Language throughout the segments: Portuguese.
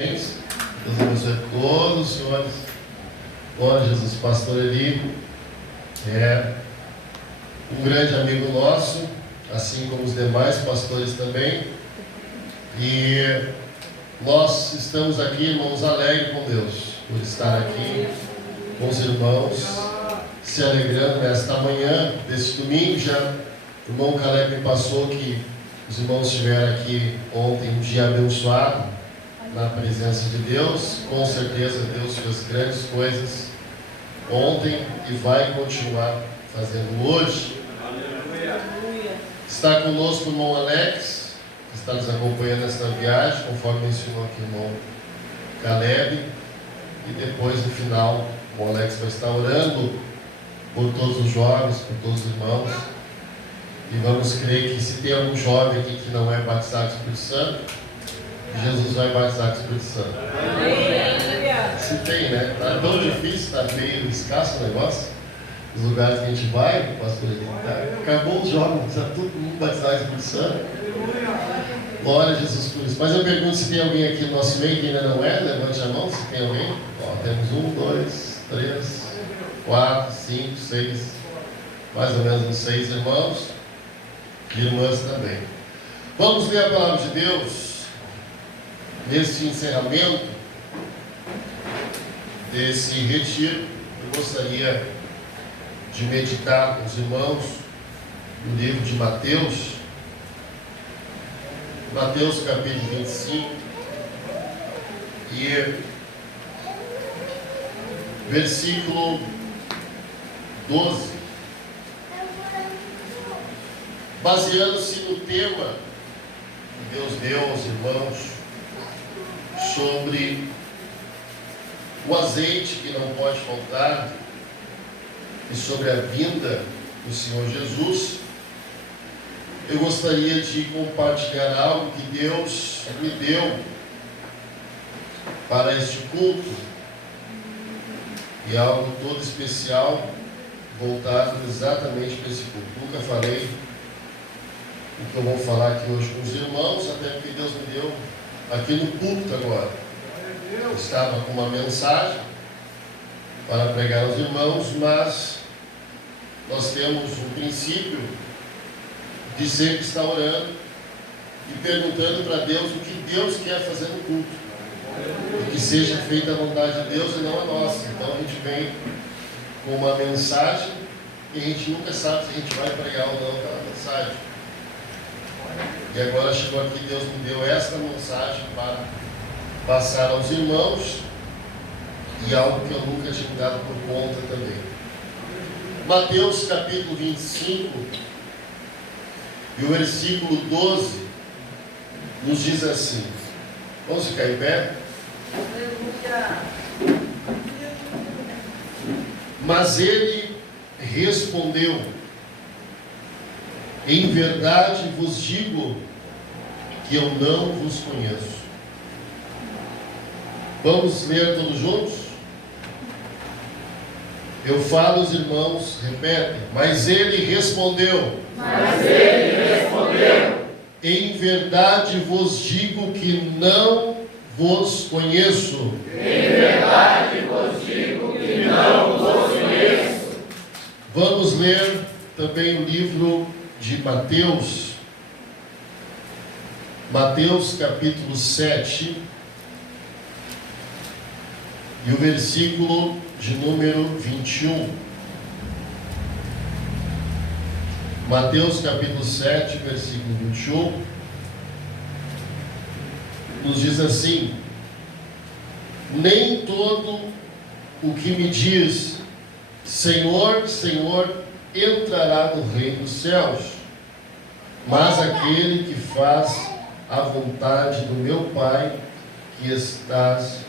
Deus abençoe todos os senhores. Glória a Jesus. Pastor Eli é um grande amigo nosso, assim como os demais pastores também. E nós estamos aqui, irmãos, alegres com Deus, por estar aqui com os irmãos, se alegrando nesta manhã deste domingo. Já o irmão Caleb me passou que os irmãos estiveram aqui ontem, um dia abençoado na presença de Deus. Com certeza Deus fez grandes coisas ontem e vai continuar fazendo hoje. Está conosco o irmão Alex, que está nos acompanhando nesta viagem, conforme mencionou aqui o irmão Caleb. E depois, no final, o Alex vai estar orando por todos os jovens, por todos os irmãos. E vamos crer que se tem algum jovem aqui que não é batizado com o Espírito Santo, Jesus vai batizar com o Espírito Santo. Se tem, né? Está tão difícil, está meio escasso o negócio. Os lugares que a gente vai, pastor, acabou os jovens, está todo mundo batizado com o Espírito Santo. Glória a Jesus por isso. Mas eu pergunto se tem alguém aqui no nosso meio que ainda não é. Levante a mão se tem alguém. Ó, temos 1, 2, 3, 4, 5, 6, mais ou menos uns 6 irmãos e irmãs também. Vamos ler a palavra de Deus nesse encerramento desse retiro. Eu gostaria de meditar com os irmãos no livro de Mateus, capítulo 25, e versículo 12, baseando-se no tema que Deus deu aos irmãos sobre o azeite que não pode faltar e sobre a vinda do Senhor Jesus. Eu gostaria de compartilhar algo que Deus me deu para este culto, e algo todo especial voltado exatamente para esse culto. Nunca falei o que eu vou falar aqui hoje com os irmãos, até porque Deus me deu aqui no culto agora. Eu estava com uma mensagem para pregar aos irmãos, mas nós temos um princípio de sempre estar orando e perguntando para Deus o que Deus quer fazer no culto, e que seja feita a vontade de Deus e não a nossa. Então a gente vem com uma mensagem e a gente nunca sabe se a gente vai pregar ou não aquela mensagem. E agora chegou aqui, Deus me deu esta mensagem para passar aos irmãos, e algo que eu nunca tinha dado por conta também. Mateus capítulo 25 e o versículo 12 nos diz assim. Vamos ficar em pé? Mas ele respondeu: em verdade vos digo que eu não vos conheço. Vamos ler todos juntos? Eu falo, os irmãos repetem. Mas ele respondeu: em verdade vos digo que não vos conheço. Em verdade vos digo que não vos conheço. Vamos ler também o livro de Mateus. Mateus capítulo 7 e o versículo de número 21. Mateus capítulo 7, versículo 21, nos diz assim: nem todo o que me diz Senhor, Senhor, entrará no reino dos céus, mas aquele que faz a vontade do meu Pai que estás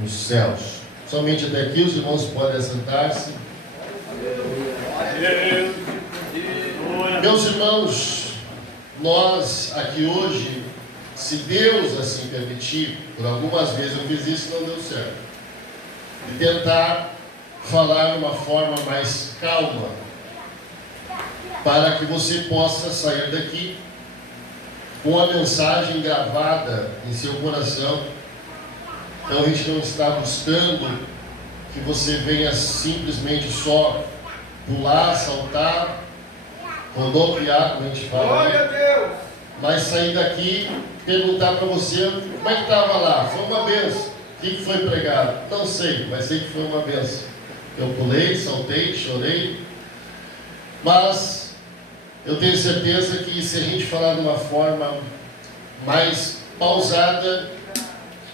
nos céus. Somente até aqui, os irmãos podem assentar-se. Meus irmãos, nós aqui hoje, se Deus assim permitir, por algumas vezes eu fiz isso e não deu certo, de tentar falar de uma forma mais calma, para que você possa sair daqui com a mensagem gravada em seu coração Então a gente não está buscando que você venha simplesmente só pular, saltar, rodopiar, como a gente fala. Glória a Deus! Mas sair daqui e perguntar para você como é que estava lá. Foi uma benção. O que foi pregado? Não sei, mas sei que foi uma benção. Eu pulei, saltei, chorei. Mas eu tenho certeza que se a gente falar de uma forma mais pausada,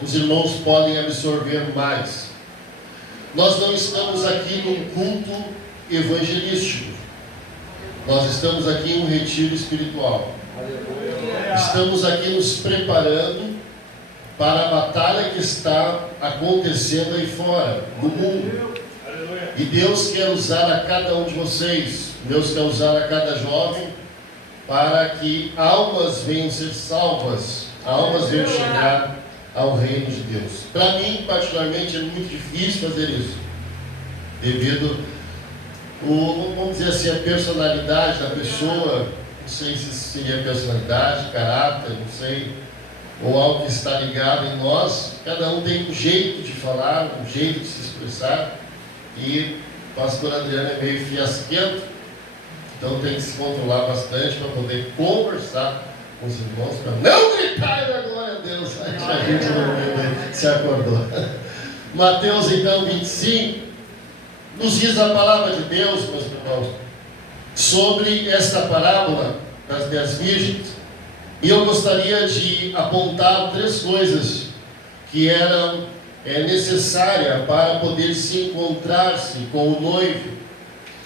os irmãos podem absorver mais. Nós não estamos aqui num culto evangelístico. Nós estamos aqui em um retiro espiritual. Estamos aqui nos preparando para a batalha que está acontecendo aí fora, no mundo. E Deus quer usar a cada um de vocês, Deus quer usar a cada jovem, para que almas venham ser salvas, almas venham chegar ao reino de Deus. Para mim, particularmente, é muito difícil fazer isso, devido, vamos dizer assim, a personalidade da pessoa. Não sei se seria personalidade, caráter, não sei, ou algo que está ligado em nós. Cada um tem um jeito de falar, um jeito de se expressar, e o pastor Adriano é meio fiasquento, então tem que se controlar bastante para poder conversar com os irmãos, para não gritar da glória a Deus. A gente não se acordou. Mateus então 25 nos diz a palavra de Deus, meus irmãos, sobre esta parábola das 10 virgens. E eu gostaria de apontar 3 coisas que eram necessárias para poder se encontrar-se com o noivo.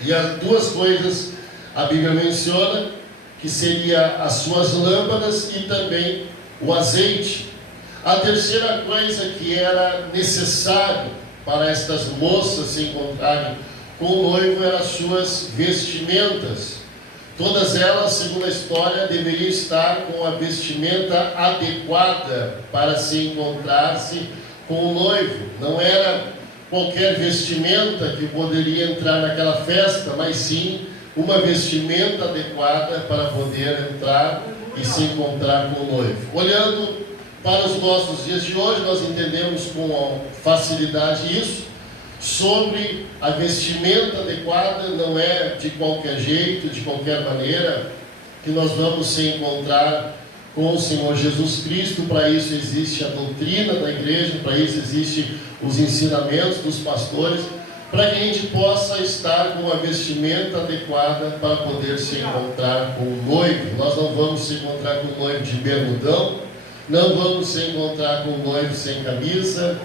E as 2 coisas a Bíblia menciona, que seria as suas lâmpadas e também o azeite. A terceira coisa que era necessário para estas moças se encontrarem com o noivo eram as suas vestimentas. Todas elas, segundo a história, deveriam estar com a vestimenta adequada para se encontrar-se com o noivo. Não era qualquer vestimenta que poderia entrar naquela festa, mas sim uma vestimenta adequada para poder entrar e se encontrar com o noivo. Olhando para os nossos dias de hoje, nós entendemos com facilidade isso. Sobre a vestimenta adequada, não é de qualquer jeito, de qualquer maneira que nós vamos se encontrar com o Senhor Jesus Cristo. Para isso existe a doutrina da igreja, para isso existem os ensinamentos dos pastores, para que a gente possa estar com a vestimenta adequada para poder se encontrar com o noivo. Nós não vamos se encontrar com o noivo de bermudão, não vamos se encontrar com o noivo sem camisa.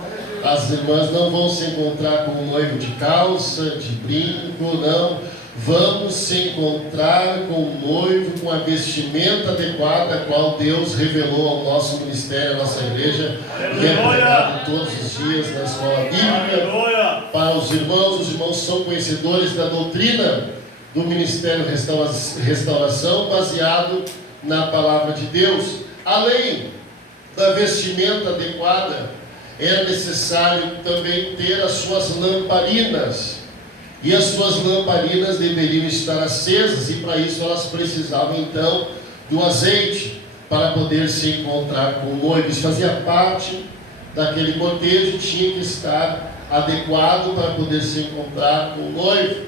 As irmãs não vão se encontrar com o noivo de calça, de brinco, não. Vamos se encontrar com o noivo com a vestimenta adequada, a qual Deus revelou ao nosso ministério, à nossa igreja, e é pregado todos os dias na escola bíblica. Para os irmãos são conhecedores da doutrina do Ministério Restauração, baseado na palavra de Deus. Além da vestimenta adequada, era necessário também ter as suas lamparinas, e as suas lamparinas deveriam estar acesas, e para isso elas precisavam então do azeite, para poder se encontrar com o noivo. Isso fazia parte daquele cortejo, tinha que estar adequado para poder se encontrar com o noivo.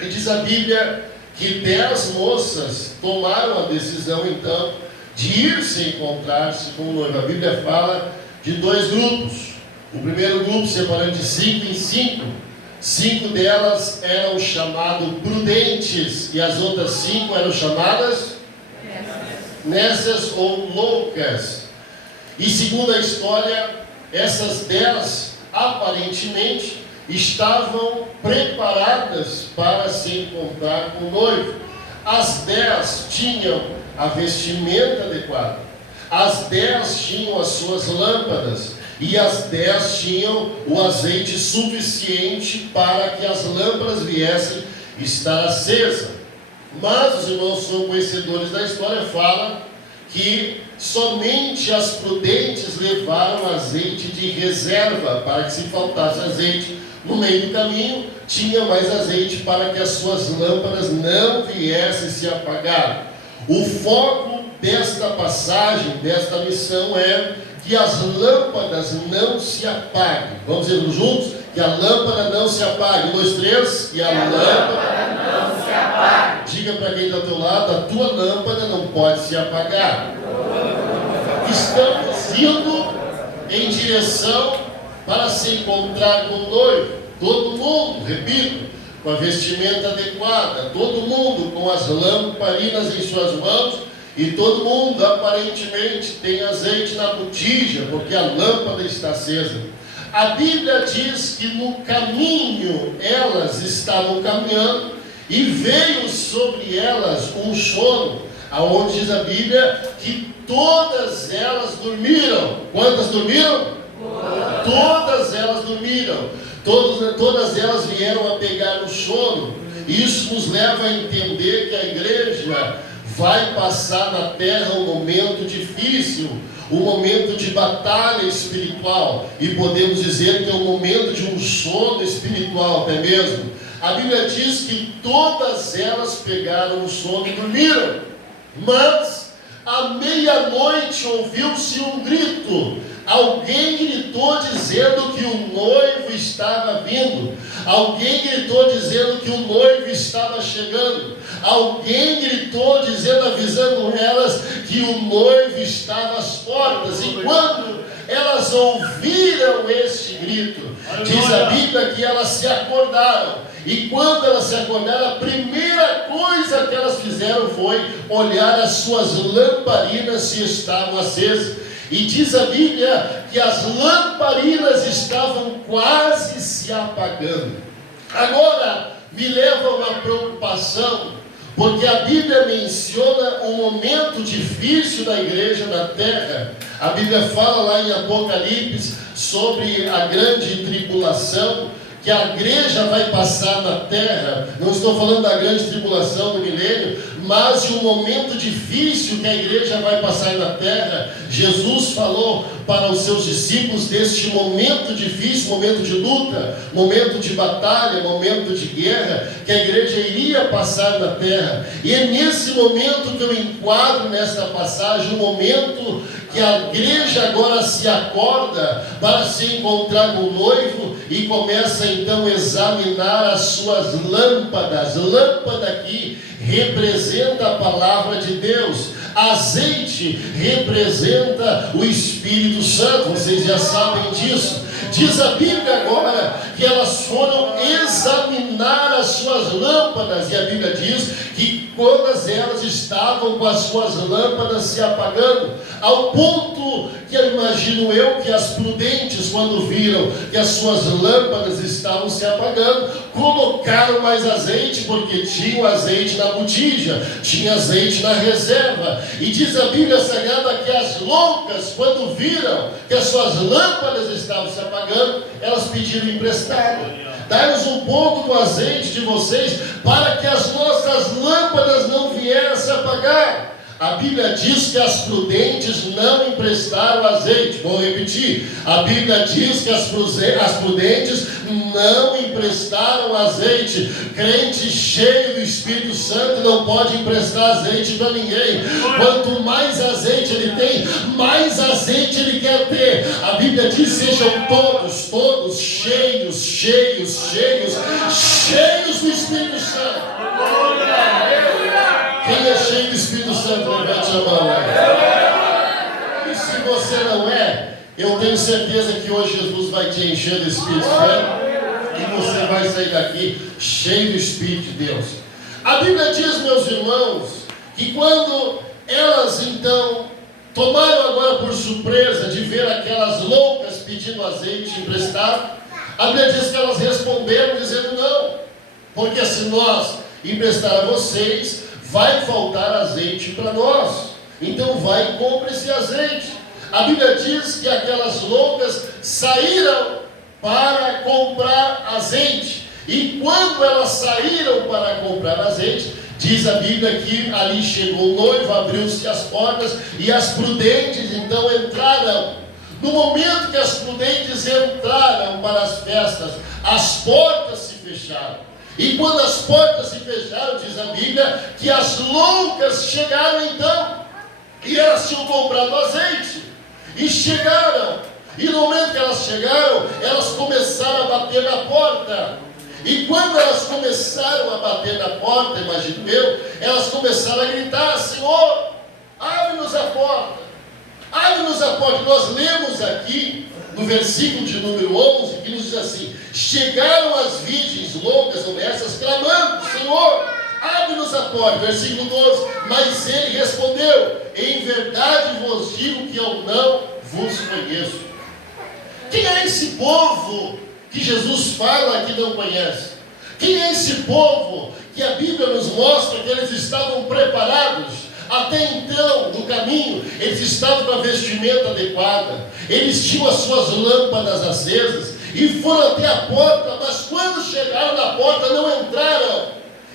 E diz a Bíblia que 10 moças tomaram a decisão então de ir se encontrar-se com o noivo. A Bíblia fala de 2 grupos. O primeiro grupo, separando de 5 em 5, 5 delas eram chamadas prudentes, e as outras 5 eram chamadas nécias ou loucas. E segundo a história, essas 10 aparentemente estavam preparadas para se encontrar com o noivo. As 10 tinham a vestimenta adequada, as 10 tinham as suas lâmpadas, e as 10 tinham o azeite suficiente para que as lâmpadas viessem estar acesas. Mas os irmãos são conhecedores da história, falam que somente as prudentes levaram azeite de reserva, para que se faltasse azeite no meio do caminho, tinha mais azeite para que as suas lâmpadas não viessem se apagar. O foco desta passagem, desta missão, é que as lâmpadas não se apaguem. Vamos dizer juntos? Que a lâmpada não se apague. 1, 2, 3. Que a lâmpada não se apague. Diga para quem está ao teu lado: a tua lâmpada não pode se apagar. Estamos indo em direção para se encontrar com o noivo. Todo mundo, repito, com a vestimenta adequada, todo mundo com as lamparinas em suas mãos, e todo mundo aparentemente tem azeite na botija, porque a lâmpada está acesa. A Bíblia diz que no caminho elas estavam caminhando e veio sobre elas um sono, aonde diz a Bíblia que todas elas dormiram. Quantas dormiram? Todas elas dormiram. Todas elas vieram a pegar no sono. Isso nos leva a entender que a igreja vai passar na terra um momento difícil, um momento de batalha espiritual, e podemos dizer que é um momento de um sono espiritual até mesmo. A Bíblia diz que todas elas pegaram no sono e dormiram, mas à meia-noite ouviu-se um grito. Alguém gritou dizendo que o noivo estava vindo. Alguém gritou dizendo que o noivo estava chegando. Alguém gritou dizendo, avisando elas que o noivo estava às portas. E quando elas ouviram este grito, diz a Bíblia que elas se acordaram. E quando elas se acordaram, a primeira coisa que elas fizeram foi olhar as suas lamparinas se estavam acesas. E diz a Bíblia que as lamparinas estavam quase se apagando. Agora, me leva a uma preocupação, porque a Bíblia menciona um momento difícil da igreja na terra. A Bíblia fala lá em Apocalipse sobre a grande tribulação que a igreja vai passar na terra. Não estou falando da grande tribulação do milênio, mas de um momento difícil que a igreja vai passar na terra. Jesus falou para os seus discípulos deste momento difícil, momento de luta, momento de batalha, momento de guerra, que a igreja iria passar na terra. E é nesse momento que eu enquadro nesta passagem, o momento que a igreja agora se acorda para se encontrar com o noivo e começa então a examinar as suas lâmpadas. Lâmpada aqui representa a palavra de Deus. Azeite representa o Espírito Santo. Vocês já sabem disso. Diz a Bíblia agora que elas foram examinar as suas lâmpadas, e a Bíblia diz que todas elas estavam com as suas lâmpadas se apagando, ao ponto que eu imagino eu que as prudentes, quando viram que as suas lâmpadas estavam se apagando, colocaram mais azeite, porque tinha o azeite na botija, tinha azeite na reserva. E diz a Bíblia Sagrada que as loucas, quando viram que as suas lâmpadas estavam se apagando, elas pediram emprestado. Dai-nos um pouco do azeite de vocês, para que as nossas lâmpadas não viessem a apagar. A Bíblia diz que as prudentes não emprestaram azeite. Vou repetir. A Bíblia diz que as prudentes não emprestaram azeite. Crente cheio do Espírito Santo não pode emprestar azeite para ninguém. Quanto mais azeite ele tem, mais azeite ele quer ter. A Bíblia diz: sejam todos cheios do Espírito Santo. Quem é cheio do Espírito Santo, levante a mão. E se você não é, eu tenho certeza que hoje Jesus vai te encher do Espírito Santo e você vai sair daqui cheio do Espírito de Deus. A Bíblia diz, meus irmãos, que quando elas então tomaram agora por surpresa de ver aquelas loucas pedindo azeite emprestado, a Bíblia diz que elas responderam dizendo: não, porque se nós emprestar a vocês, vai faltar azeite para nós. Então vai e compre esse azeite. A Bíblia diz que aquelas loucas saíram para comprar azeite. E quando elas saíram para comprar azeite, diz a Bíblia que ali chegou o noivo, abriu-se as portas e as prudentes então entraram. No momento que as prudentes entraram para as festas, as portas se fecharam. E quando as portas se fecharam, diz a Bíblia que as loucas chegaram então, e elas tinham comprado azeite. e chegaram. E no momento que elas chegaram, elas começaram a bater na porta. E quando elas começaram a bater na porta, imagino eu, elas começaram a gritar: Senhor, abre-nos a porta, abre-nos a porta. Nós lemos aqui no versículo de número 11, que nos diz assim: chegaram as virgens loucas, honestas, clamando: Senhor, abre-nos a porta. Versículo 12: mas ele respondeu: em verdade vos digo que eu não vos conheço. Quem é esse povo que Jesus fala que não conhece? Quem é esse povo que a Bíblia nos mostra que eles estavam preparados? Até então, no caminho, eles estavam com a vestimenta adequada, eles tinham as suas lâmpadas acesas e foram até a porta, mas quando chegaram na porta não entraram.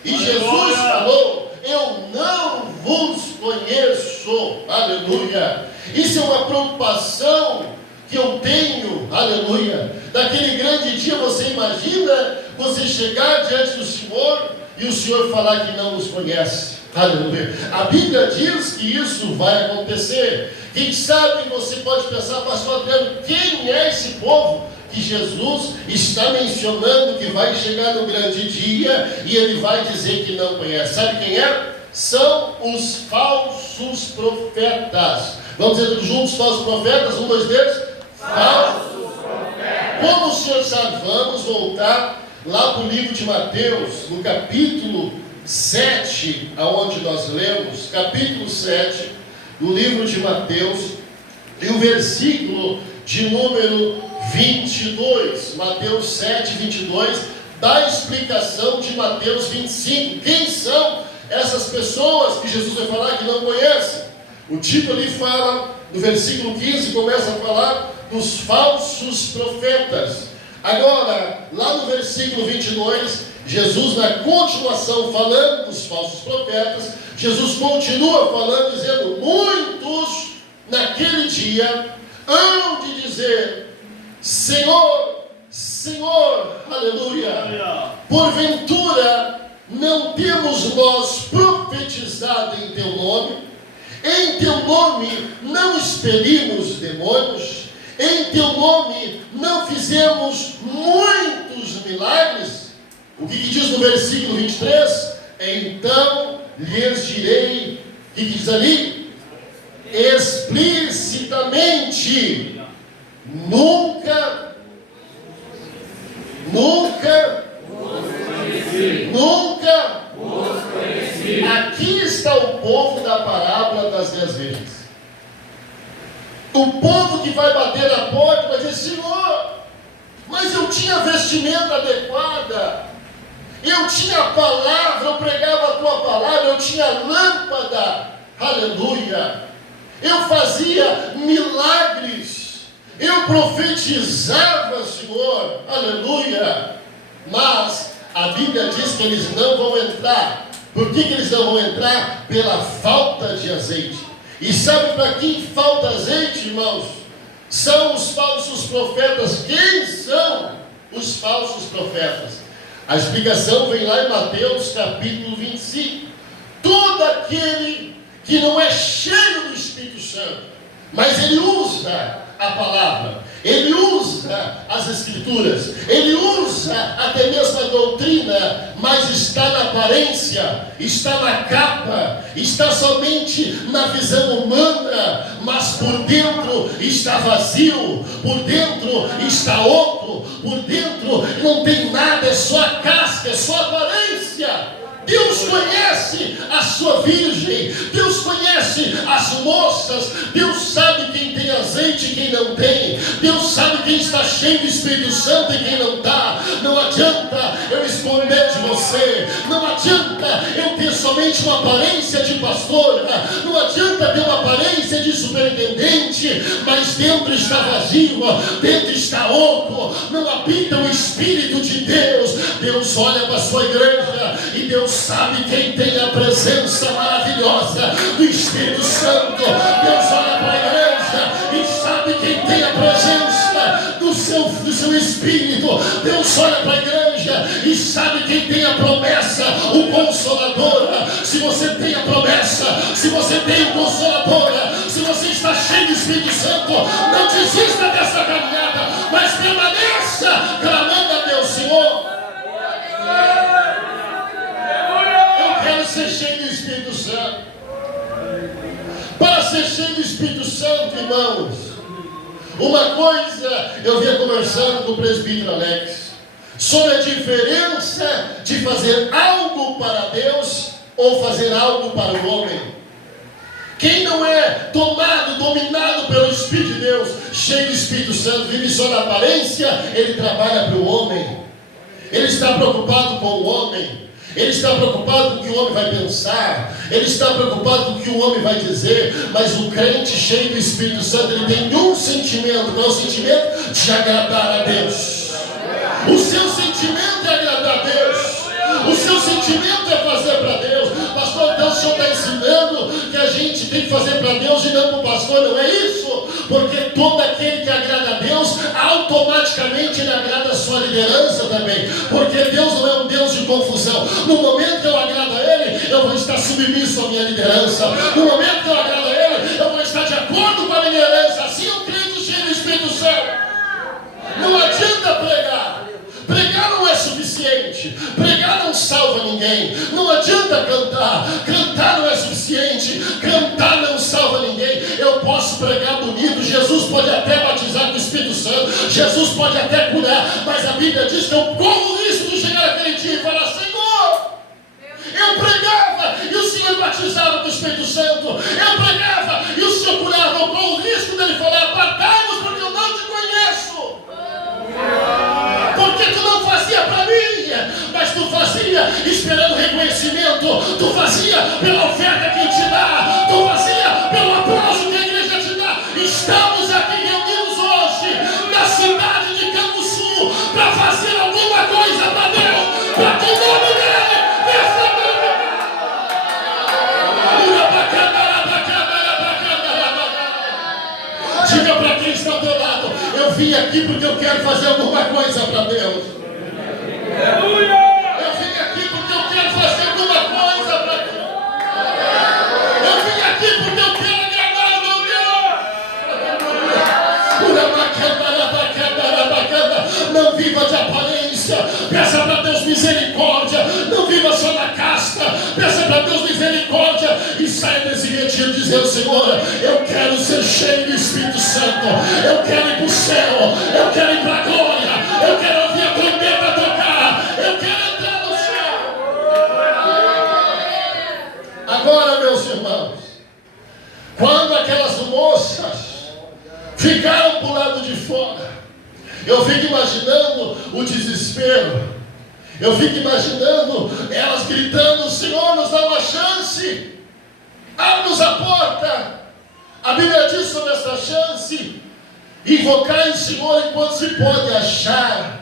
E Jesus falou: eu não vos conheço. Aleluia. Isso é uma preocupação que eu tenho, aleluia. Daquele grande dia, você imagina você chegar diante do Senhor e o Senhor falar que não nos conhece. Aleluia. A Bíblia diz que isso vai acontecer. Quem sabe você pode pensar: pastor Adriano, quem é esse povo que Jesus está mencionando que vai chegar no grande dia e ele vai dizer que não conhece? Sabe quem é? São os falsos profetas. Vamos dizer todos juntos: falsos profetas. 1, 2, 3. Falsos profetas. Como o senhor sabe, vamos voltar lá para o livro de Mateus, no capítulo 7, aonde nós lemos, capítulo 7, do livro de Mateus, e o versículo de número 22, Mateus 7, 22, dá a explicação de Mateus 25. Quem são essas pessoas que Jesus vai falar que não conhece? O título ali fala, no versículo 15, começa a falar dos falsos profetas. Agora, lá no versículo 22, Jesus, na continuação, falando dos falsos profetas, Jesus continua falando, dizendo: muitos naquele dia hão de dizer: Senhor, Senhor, aleluia, porventura não temos nós profetizado em teu nome? Em teu nome não expelimos demônios? Em teu nome não fizemos muitos milagres? O que diz no versículo 23? Então lhes direi, o que diz ali? Explicitamente: nunca os conheci. Aqui está o povo da parábola das 10 virgens. O povo que vai bater na porta vai dizer: Senhor, mas eu tinha vestimenta adequada, eu tinha a palavra, eu pregava a tua palavra, eu tinha lâmpada, aleluia, eu fazia milagres, eu profetizava, Senhor, aleluia. Mas a Bíblia diz que eles não vão entrar. Por que eles não vão entrar? Pela falta de azeite. E sabe para quem falta azeite, irmãos? São os falsos profetas. Quem são os falsos profetas? A explicação vem lá em Mateus capítulo 25. Todo aquele que não é cheio do Espírito Santo, mas ele usa a palavra, ele usa as Escrituras, ele usa até mesmo a doutrina, mas está na aparência, está na capa, está somente na visão humana, mas por dentro está vazio, por dentro está oco, por dentro não tem nada, é só a casca, é só a aparência. Deus conhece a sua virgem, Deus conhece as moças, Deus sabe quem tem azeite e quem não tem, Deus sabe quem está cheio do Espírito Santo e quem não está. Não adianta eu esconder de você, não adianta eu ter somente uma aparência de pastor, não adianta ter uma aparência de superintendente, mas dentro está vazio, dentro está oco, não habita o Espírito de Deus. Deus olha para a sua igreja e Deus sabe quem tem a presença maravilhosa do Espírito Santo. Deus olha para a igreja e sabe quem tem a presença do seu Espírito. Deus olha para a igreja e sabe quem tem a promessa, o Consolador. Se você tem a promessa, se você tem o Consolador, se você está cheio do Espírito Santo, não desista dessa caminhada, mas permaneça clamando a Deus. Senhor, eu quero ser cheio do Espírito Santo. Para ser cheio do Espírito Santo, irmãos, uma coisa eu vinha conversando com o presbítero Alex sobre a diferença de fazer algo para Deus ou fazer algo para o homem. Quem não é dominado pelo Espírito de Deus, cheio do Espírito Santo, vive só na aparência, ele trabalha para o homem. Ele está preocupado com o homem. Ele está preocupado com o que o homem vai pensar. Ele está preocupado com o que o homem vai dizer. Mas o crente cheio do Espírito Santo, ele tem um sentimento. Qual é o sentimento? De agradar a Deus. O seu sentimento é agradar a Deus. O seu sentimento é fazer para Deus. Pastor, então o senhor está ensinando que a gente tem que fazer para Deus e não para o pastor. Não é isso. Porque todo aquele que agrada a Deus, automaticamente ele agrada a sua liderança também. Porque Deus não é um Deus de confusão. No momento que eu agrado a Ele, eu vou estar submisso à minha liderança. No momento que eu agrado a Ele, eu vou estar de acordo com a liderança. Assim o crente cheio do Espírito Santo. Não adianta pregar. Pregar não é suficiente. Pregar não salva ninguém. Não adianta cantar. Cantar não é suficiente. Cantar não salva ninguém. Eu posso pregar bonito. Jesus pode até batizar com o Espírito Santo. Jesus pode até curar. Mas a Bíblia diz que eu corro o risco de chegar aquele dia e falar: Senhor, eu pregava e o Senhor batizava com o Espírito Santo. Eu pregava e o Senhor curava. Eu corro o risco dele falar: apartai-vos, porque eu não te conheço. Porque tu não fazia para mim, mas tu fazia esperando reconhecimento, tu fazia pela oferta que te dá, tu fazia pelo aplauso que a igreja te dá. Estamos aqui reunidos hoje na cidade de Campo Sul para fazer alguma coisa para Deus, para que o nome dele venha glorificado. Diga para quem está ao teu lado: eu vim aqui porque eu quero fazer alguma coisa para Deus. Eu vim aqui porque eu quero fazer alguma coisa para Deus. Eu vim aqui porque eu quero agradar o meu Deus. Não viva de aparência. Peça para Deus misericórdia. Não viva só na casta. Peça para Deus misericórdia e saia desse retiro dizendo: Senhor, eu quero ser cheio do Espírito Santo. Eu quero ir para o céu. Eu quero ir para a glória. Eu quero ouvir a trombeta tocar. Eu quero entrar no céu. Agora, meus irmãos, quando aquelas moças ficaram para o lado de fora, eu fico imaginando o desespero. Eu fico imaginando elas gritando: Senhor, nos dá uma chance. Abre-nos a porta. A Bíblia diz sobre essa chance: invocai o Senhor enquanto se pode achar.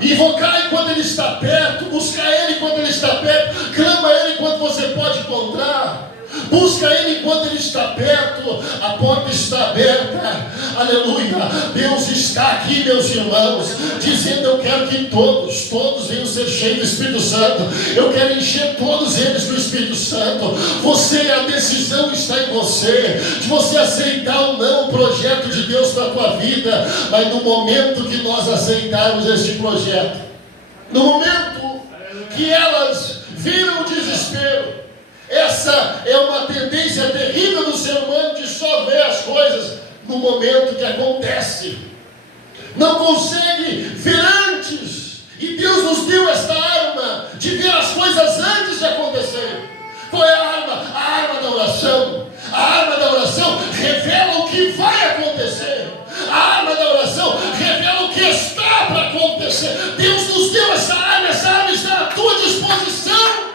Invocai enquanto Ele está perto. Buscar Ele enquanto Ele está perto. Clama a Ele enquanto você pode encontrar. Busca Ele enquanto Ele está perto. A porta está aberta. Aleluia. Deus está aqui, meus irmãos, dizendo: eu quero que todos venham ser cheios do Espírito Santo. Eu quero encher todos eles do Espírito Santo. Você, a decisão está em você, de você aceitar ou não o projeto de Deus para a tua vida. Mas no momento que nós aceitarmos este projeto, no momento que elas viram o desespero, essa é uma tendência terrível do ser humano, de só ver as coisas no momento que acontece. Não consegue ver antes. E Deus nos deu esta arma de ver as coisas antes de acontecer. Qual é a arma? A arma da oração. A arma da oração revela o que vai acontecer. A arma da oração revela o que está para acontecer. Deus nos deu essa arma está à tua disposição.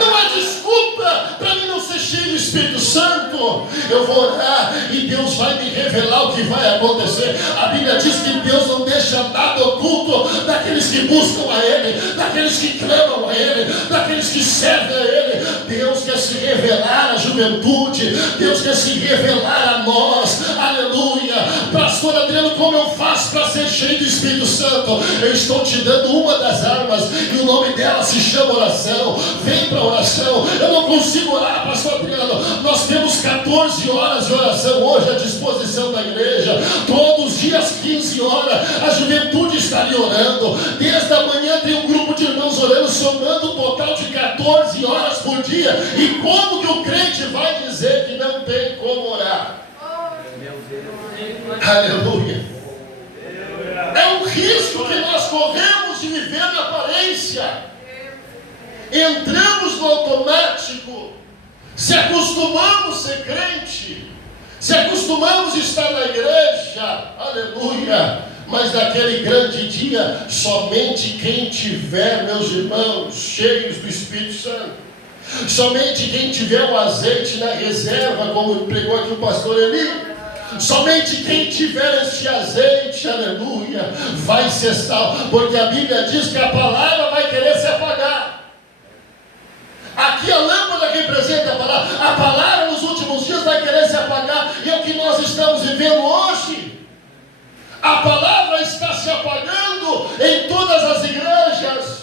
Não há desculpa para mim não ser cheio do Espírito Santo. Eu vou orar e Deus vai me revelar o que vai acontecer. A Bíblia diz que Deus não deixa nada oculto daqueles que buscam a Ele, daqueles que clamam a Ele, daqueles que servem a Ele. Deus quer se revelar à juventude. Deus quer se revelar a nós. Aleluia. como eu faço para ser cheio do Espírito Santo? Eu estou te dando uma das armas, e o nome dela se chama oração. Vem para a oração. Eu não consigo orar, pastor Adriano. Nós temos 14 horas de oração hoje à disposição da igreja. Todos os dias, 15 horas, a juventude está ali orando. Desde a manhã tem um grupo de irmãos orando, somando um total de 14 horas por dia. E como que o crente vai dizer que não tem como orar? Aleluia. É um risco que nós corremos de viver na aparência. Entramos no automático, se acostumamos a ser crente, se acostumamos a estar na igreja, aleluia, mas naquele grande dia, somente quem tiver, meus irmãos, cheios do Espírito Santo, somente quem tiver o azeite na reserva, como pregou aqui o pastor Eli, somente quem tiver este azeite, aleluia, vai ser salvo, porque a Bíblia diz que a palavra vai querer se apagar. Aqui a lâmpada representa a palavra nos últimos dias vai querer se apagar, e é o que nós estamos vivendo hoje. A palavra está se apagando em todas as igrejas.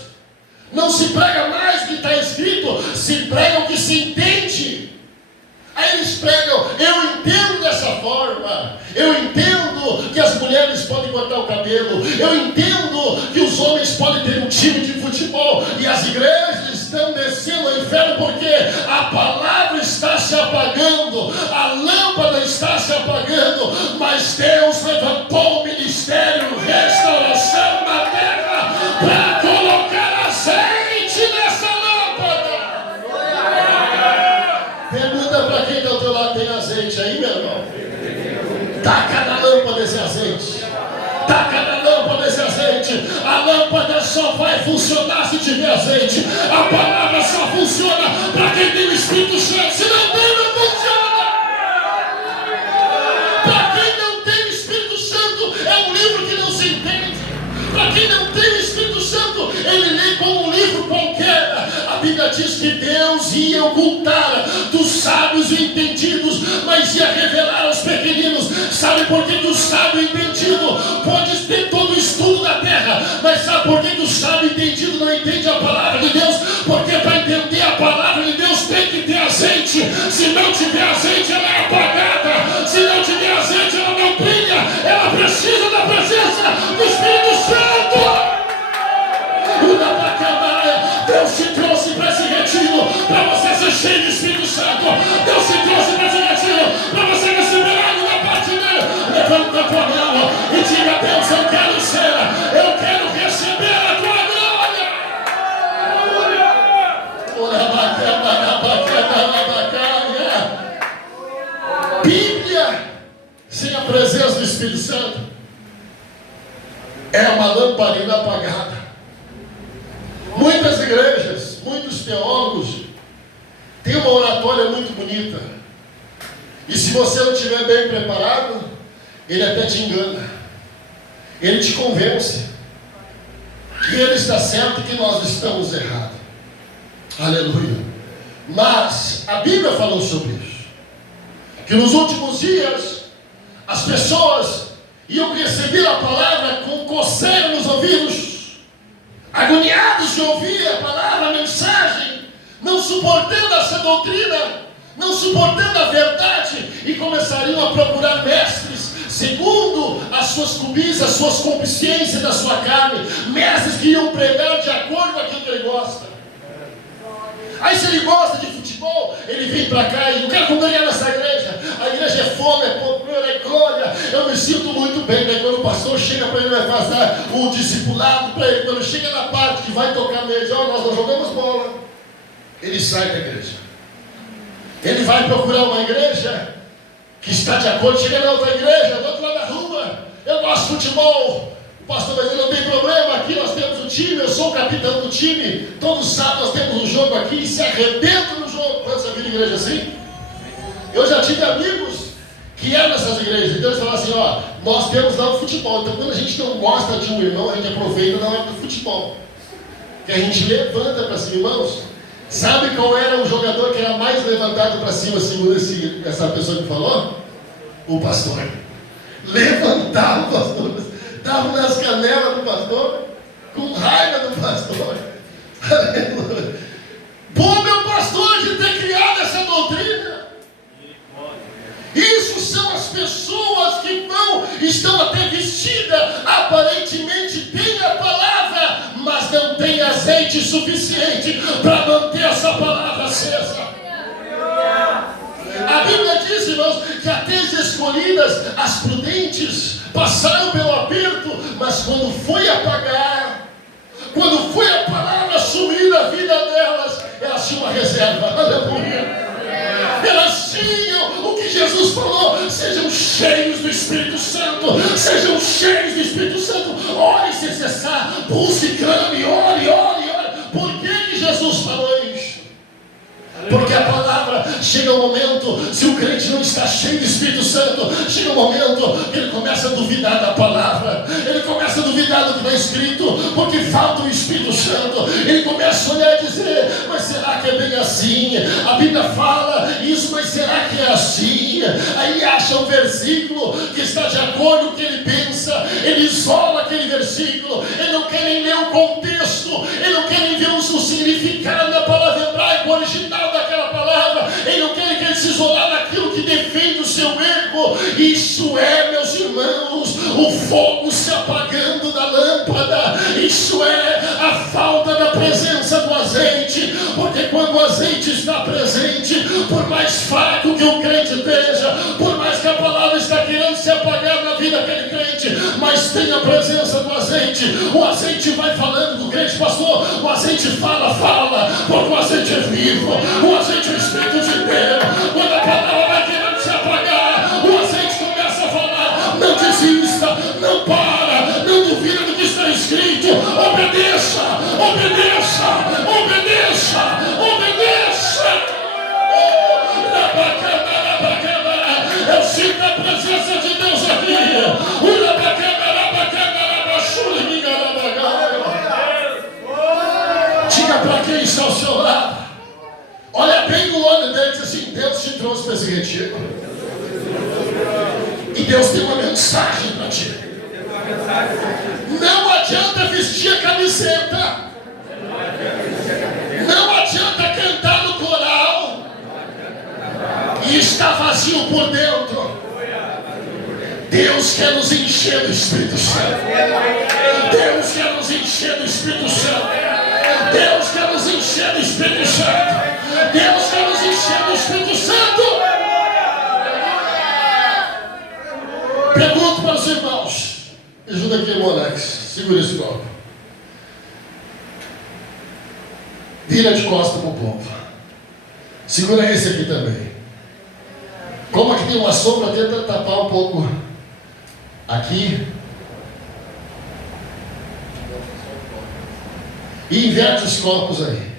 Não se prega mais o que está escrito, se prega o que se entende. Aí eles pregam, eu entendo dessa forma, eu entendo que as mulheres podem cortar o cabelo, eu entendo que os homens podem ter um time de futebol, e as igrejas estão descendo ao inferno porque a palavra está se apagando, a lâmpada está se apagando, mas Deus levantou o ministério restauração na terra para colocar azeite nessa lâmpada. Pergunta para quem do teu lado: tem azeite aí, meu irmão? Taca na lâmpada esse azeite. Taca na lâmpada esse azeite. A lâmpada só vai funcionar se tiver azeite. A palavra só funciona para quem tem o Espírito Santo. Se não tem, não funciona. Para quem não tem o Espírito Santo, é um livro que não se entende. Para quem não tem o Espírito Santo, ele lê como um livro qualquer. A Bíblia diz que Deus ia ocultar dos sábios e entendidos, mas ia revelar aos pequeninos. Sabe por que o sábio entendido pode ter todo o estudo da terra, mas sabe por que o sábio entendido não entende a palavra de Deus? Porque para entender a palavra de Deus tem que ter azeite. Se não tiver azeite, ela é apagada. Se não tiver azeite, ela não brilha. Ela precisa da presença do Espírito Santo. Deus te trouxe para esse retiro, para você ser cheio do Espírito Santo. Deus te trouxe para esse retiro, para você receber algo da parte dele. Levanta a tua mão e diga: Deus, eu quero ser, eu quero receber a tua glória. Bíblia sem a presença do Espírito Santo é uma lamparina apagada. Muitas igrejas, muitos teólogos têm uma oratória muito bonita, e se você não estiver bem preparado, ele até te engana, ele te convence que ele está certo e que nós estamos errados. Aleluia. Mas a Bíblia falou sobre isso, que nos últimos dias as pessoas iam receber a palavra com coceira nos ouvidos, agoniados de ouvir a palavra, a mensagem, não suportando essa doutrina, não suportando a verdade, e começariam a procurar mestres segundo as suas cobiças, as suas concupiscências da sua carne, mestres que iam pregar de acordo com aquilo que ele gosta. Aí se ele gosta de futebol, ele vem para cá e eu quero congregar nessa igreja. A igreja é fogo, é poder, é glória. Eu me sinto muito bem, né? Quando o pastor chega para ele, vai fazer o discipulado para ele. Quando chega na parte que vai tocar nele, nós não jogamos bola, ele sai da igreja. Ele vai procurar uma igreja que está de acordo. Chega na outra igreja, do outro lado da rua. Eu gosto de futebol. Pastor, mas não tem problema, aqui nós temos o time, eu sou o capitão do time, todo sábado nós temos um jogo aqui e se arrebenta no jogo. Quando você viu igreja assim? Eu já tive amigos que eram nessas igrejas, então eles falavam assim: ó, nós temos lá o futebol, então quando a gente não gosta de um irmão, a gente aproveita na hora do futebol, que a gente levanta para cima. Irmãos, sabe qual era o jogador que era mais levantado para cima, segundo essa pessoa que falou? O pastor. levantavam pastores, davam nas canelas do pastor, com raiva do pastor. Aleluia. Pô, meu pastor, de ter criado essa doutrina. Isso são as pessoas que estão até vestidas, aparentemente têm a palavra, mas não têm azeite suficiente para manter essa palavra acesa. A Bíblia diz, irmãos, que até as escolhidas, as prudentes, passaram pelo aperto, mas quando foi apagar, quando foi a palavra sumir da vida delas, elas tinham uma reserva. Aleluia. Elas tinham o que Jesus falou: sejam cheios do Espírito Santo, sejam cheios do Espírito Santo. Ore sem cessar, busque, clame, ore. Por que Jesus falou isso? Porque a palavra, chega um momento, se o crente não está cheio do Espírito Santo, chega um momento que ele começa a duvidar da palavra, ele começa a duvidar do que está escrito, porque falta o Espírito Santo. Ele começa a olhar e dizer: mas será que é bem assim? A Bíblia fala isso, mas será que é assim? Aí acha um versículo que está de acordo com o que ele pensa, ele isola aquele versículo, ele não quer nem ler o contexto, ele não quer nem ver o significado da palavra hebraica original daquela palavra, ele não quer que ele se isolar naquilo que defende o seu erro. Isso é, meus irmãos, o fogo se apagando da lâmpada. Isso é a falta da presença do azeite, porque quando o azeite está presente, por mais fraco que o crente esteja, por mais que a palavra está querendo se apagar na vida daquele crente, mas tem a presença do azeite, o azeite vai falando com o crente. Pastor, o azeite fala, porque o azeite é vivo, o azeite é o Espírito de Deus. Quando a palavra vai querendo se apagar, o azeite começa a falar: não desista, não para, não duvida do que está escrito, obedeça. Eu sinto a presença de Deus aqui. Diga para quem está ao seu lado, olha bem no olho dele e diz assim: Deus te trouxe para esse retiro, e Deus tem uma mensagem para ti. Não adianta vestir a camiseta, não adianta cantar no coral e estar vazio por dentro. Deus quer nos encher do Espírito Santo. Deus quer nos encher do Espírito Santo. Deus quer nos encher do Espírito Santo. Deus quer nos encher do Espírito Santo. Pergunto para os irmãos. Me ajuda aqui, irmão Alex. Segura esse copo. Vira de costa para o povo. Segura esse aqui também. Como aqui tem uma sombra, tenta tapar um pouco aqui. E inverte os copos aí.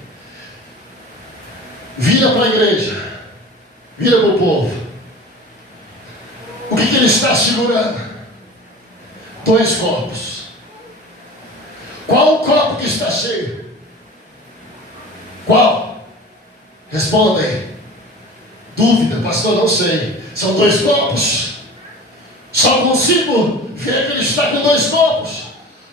Vira para a igreja. Vira para o povo. O que ele está segurando? 2 copos. Qual o copo que está cheio? Qual? Responda aí. Dúvida, pastor, não sei. São 2 copos. Só consigo ver que ele está com 2 copos.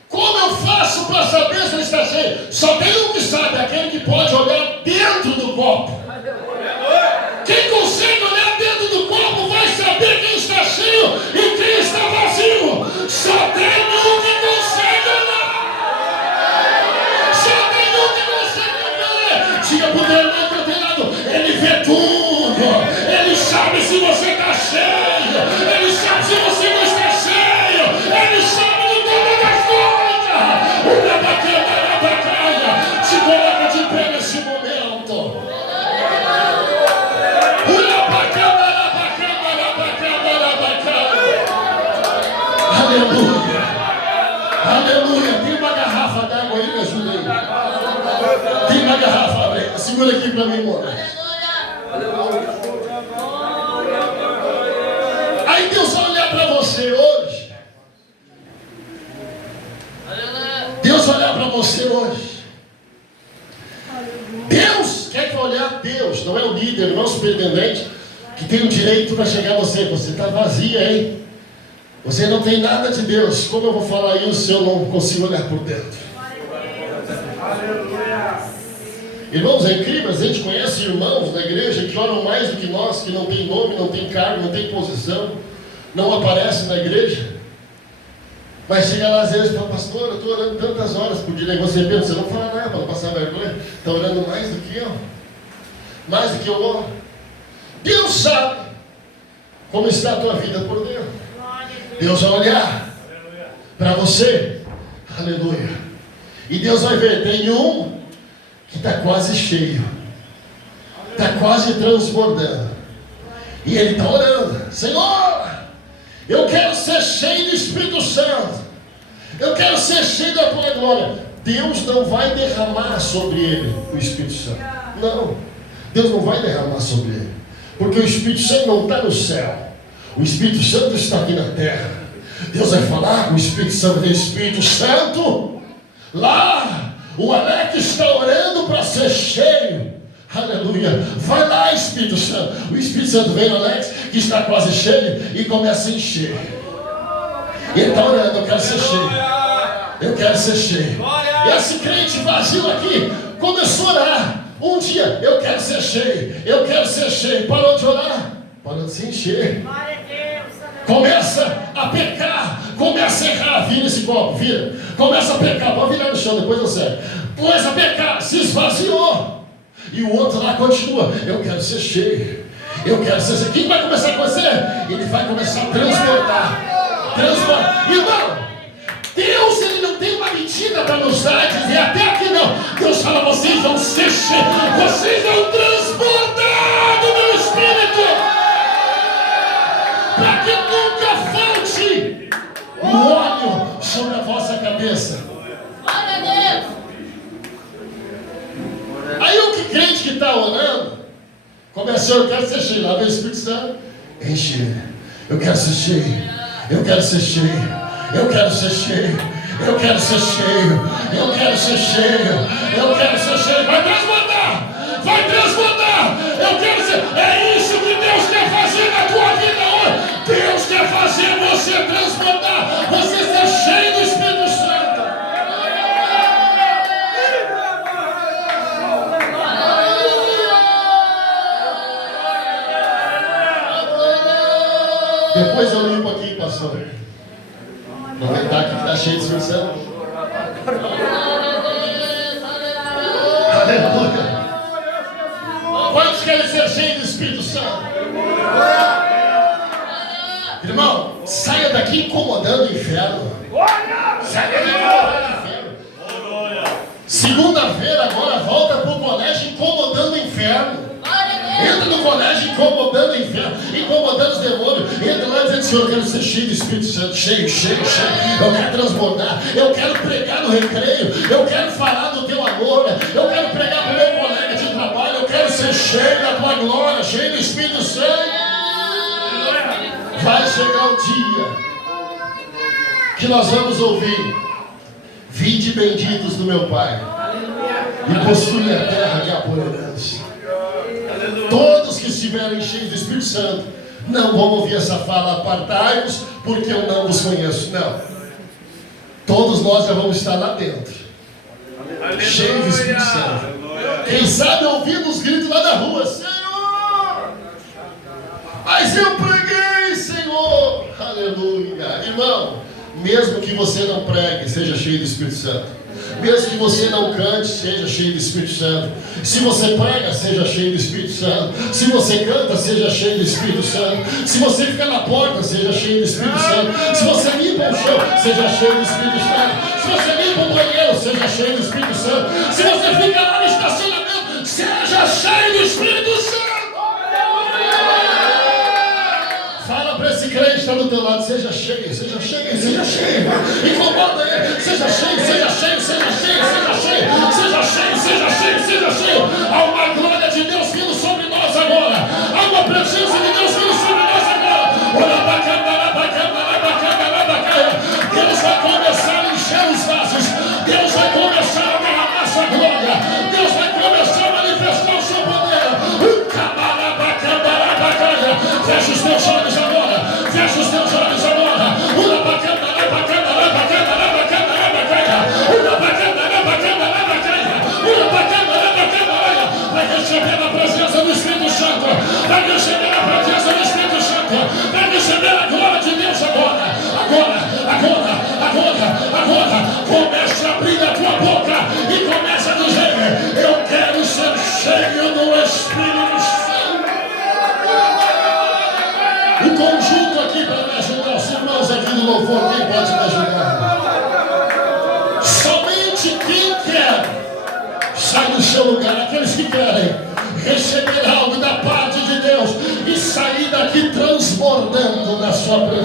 Como eu faço para saber se ele está cheio? Só tem um que sabe, aquele que pode olhar dentro do copo. Quem consegue olhar dentro do copo vai saber quem está cheio e quem está vazio. Só tem um que consegue olhar. Só tem um que consegue ver. Diga para o teu lado, ele vê tudo. Ele sabe se você está cheio. Ele sabe se você não está cheio. Ele sabe de todas as coisas. Se coloca de pé nesse momento. Aleluia. Aleluia. Tem uma garrafa d'água aí, me ajuda aí. Tem uma garrafa, segura aqui para mim, irmão. Aí Deus vai olhar para você hoje. Deus vai olhar para você hoje. Deus quer que olhar Deus, não é o líder, não é o superintendente que tem o direito para chegar a você. Você está vazia, hein? Você não tem nada de Deus. Como eu vou falar isso se eu não consigo olhar por dentro? Irmãos, é incrível, a gente conhece irmãos na igreja que oram mais do que nós, que não tem nome, não tem cargo, não tem posição, não aparece na igreja. Mas chega lá às vezes e fala: pastor, eu estou orando tantas horas por dia. E você pensa: você não fala nada para não passar vergonha. Está orando mais do que eu. Mais do que eu oro. Deus sabe como está a tua vida por dentro. Deus vai olhar para você. Aleluia. E Deus vai ver, tem um que está quase cheio. Está quase transbordando. E ele está orando: Senhor, eu quero ser cheio do Espírito Santo. Eu quero ser cheio da tua glória. Deus não vai derramar sobre ele o Espírito Santo. Não. Deus não vai derramar sobre ele. Porque o Espírito Santo não está no céu. O Espírito Santo está aqui na terra. Deus vai falar com o Espírito Santo: Espírito Santo, lá o Alex está orando para ser cheio. Aleluia. Vai lá, Espírito Santo. O Espírito Santo vem no Alex, que está quase cheio, e começa a encher. Ele está orando: eu quero ser cheio. Eu quero ser cheio. Esse crente vazio aqui começou a orar. Um dia: eu quero ser cheio. Eu quero ser cheio. Parou de orar. Parou de se encher. Começa a pecar, começa a errar. Vira esse copo, vira. Começa a pecar, pode virar no chão, depois eu sei. Começa a pecar, se esvaziou. E o outro lá continua: eu quero ser cheio. Eu quero ser cheio. O que vai começar a acontecer? Ele vai começar a transbordar. Transbordar. Irmão, Deus, ele não tem uma medida para nos dar e dizer: até aqui não. Deus fala: vocês vão ser cheios. Vocês vão transbordar do meu Espírito. Para que nunca falte o óleo sobre a vossa cabeça. Aí o que crente que está orando começa: eu quero ser cheio. Lá vem o Espírito Santo: enche. Eu quero ser cheio. Eu quero ser cheio. Eu quero ser cheio. Eu quero ser cheio. Eu quero ser cheio. Eu quero ser cheio. Vai transbordar. Vai transbordar. Eu quero ser. É isso que Deus quer fazer na tua vida hoje. Deus quer fazer você transbordar. Você ser cheio do Espírito Santo. Depois eu limpo aqui, pastor. Aproveitar aqui que está cheio de Espírito Santo. Aleluia. Quantos querem ser cheios do Espírito Santo? Irmão, saia daqui incomodando o inferno. Saia daqui incomodando o inferno. Segunda-feira agora volta para o colégio incomodando o inferno. Entra no colégio incomodando o inferno, incomodando os demônios. Entra lá dizendo: Senhor, eu quero ser cheio do Espírito Santo. Cheio, cheio, cheio. Eu quero transbordar. Eu quero pregar no recreio. Eu quero falar do teu amor. Eu quero pregar para o meu colega de trabalho. Eu quero ser cheio da tua glória, cheio do Espírito Santo. Vai chegar o dia que nós vamos ouvir: vinde benditos do meu Pai, e possuem a terra que há por herança. Todos que estiverem cheios do Espírito Santo não vão ouvir essa fala: apartai-vos, porque eu não vos conheço. Não. Todos nós já vamos estar lá dentro, cheios do Espírito Santo. Quem sabe ouvindo os gritos lá da rua: Senhor, mas eu preguei, Senhor. Aleluia. Irmão, mesmo que você não pregue, seja cheio do Espírito Santo. Mesmo que você não cante, seja cheio do Espírito Santo. Se você prega, seja cheio do Espírito Santo. Se você canta, seja cheio do Espírito Santo. Se você fica na porta, seja cheio do Espírito Santo. Se você limpa o chão, seja cheio do Espírito Santo. Se você limpa o banheiro, seja cheio do Espírito Santo. Se você fica lá no estacionamento, seja cheio do Espírito Santo. Fala para esse crente que está do teu lado: seja cheio, seja cheio, seja cheio. Incomoda ele: seja cheio, seja cheio, seja cheio, seja cheio, seja cheio, seja cheio, seja cheio. Há uma glória de Deus vindo sobre nós agora. Há uma presença de Deus vindo sobre nós agora. Deus vai começar a encher os vasos. Deus vai começar a derramar sua glória. Deus vai começar a manifestar o seu poder. Fecha os teus olhos agora. Fecha os teus olhos agora. O Comece a abrir a tua boca e comece a dizer: eu quero ser cheio do Espírito Santo. O conjunto aqui para me ajudar, os irmãos aqui do louvor, quem pode me ajudar? Somente quem quer sai do seu lugar, aqueles que querem receber algo da parte de Deus e sair daqui transbordando na sua presença.